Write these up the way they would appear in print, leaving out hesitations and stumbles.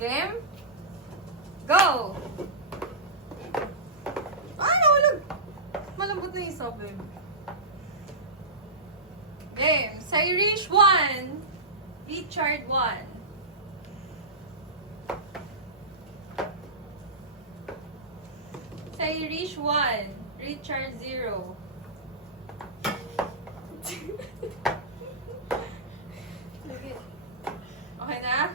Game? Go! Ah, nawala. Malambot na yung isa, babe. Game. Irish 1. Richard 1. Irish 1. Richard 0. Okay na?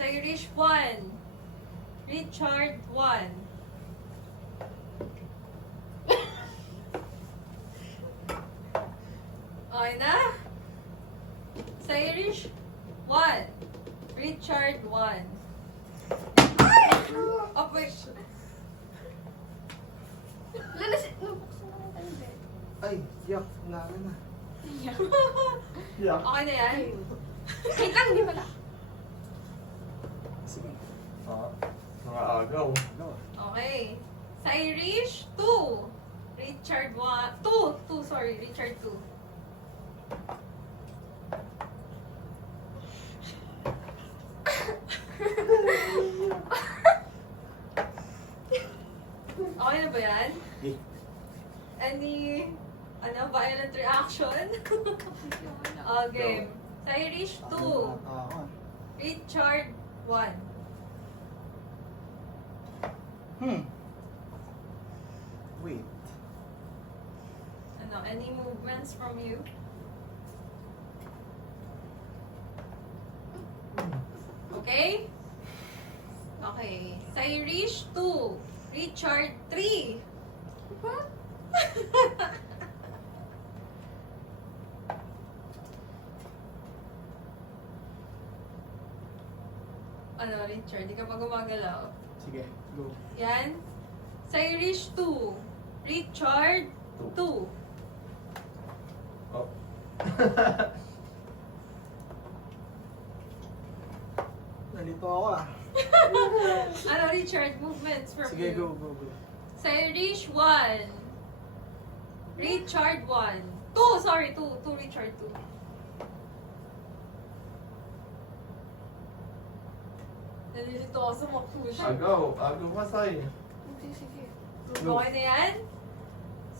Irish 1. Richard 1. Okay na? Irish 1. Richard 1. Ay! Oh, wait. Ay, yak. Nala na. Yak. Okay na yan? Wait lang, di ba na? Sige. Mga agaw. Ano? Okay. Irish 2. Richard 1. 2, sorry. Richard 2. Okay na ba yan? Eh. Any, violent reaction? Okay. Irish 2. Ako. Richard 1. Wait. Any movements from you? Okay? Okay. Irish 2. Richard 3. What? Richard? Di ka pa gumagalaw. Sige, go. Yan. Irish 2. Richard 2. Oh. Nalito ako ah. Richard? Movements from Sige, you. go. Irish 1. Richard 1. 2, sorry. 2 Richard 2. Nalilito ako sa mga push. Agaw. Agaw masay. Sige. Okay na yan?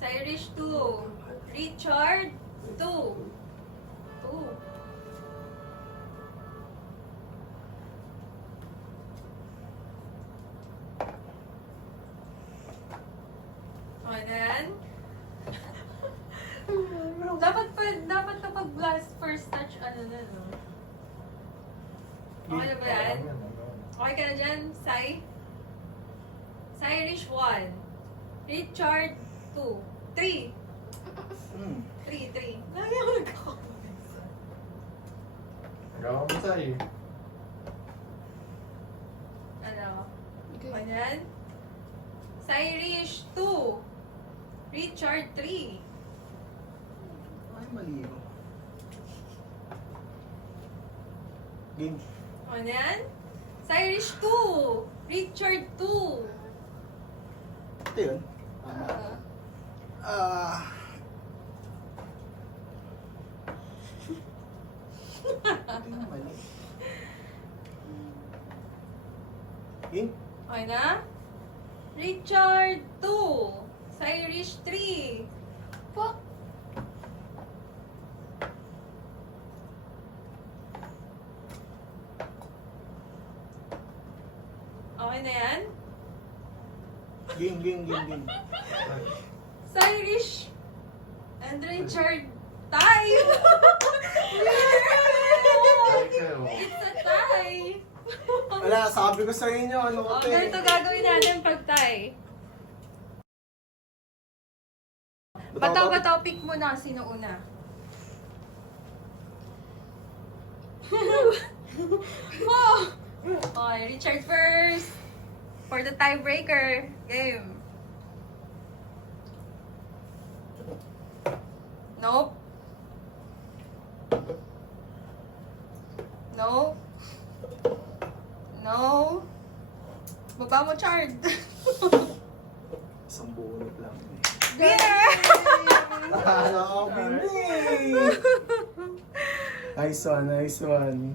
Irish 2. Richard 2. 2. Okay na yan? dapat kapag blast first touch, no? Okay na ba yan? Okay ka na dyan, Irish 1. Richard 2. 3. 3. Lagi ako nagkakampisa. Agaw masay. Okay na yan? Irish 2. Richard 3. Ay, mali ko. Game. Okay na yan? Irish 2. Richard 2. Ito yun. Ito yung mali. Game. Okay na? Richard 2. Irish 3. Fuck. Okay na yan? Game. Irish and Richard tie. It's a tie. Wala, sabi ko sa inyo, ano ko Okay, ito gagawin natin pag tie. Bataw, pick mo na. Sino una? Wow! Okay, Richard first. For the tiebreaker game. Nope. No. No. Baba mo, Chard. Isang bunot lang. Yeah! Nice one.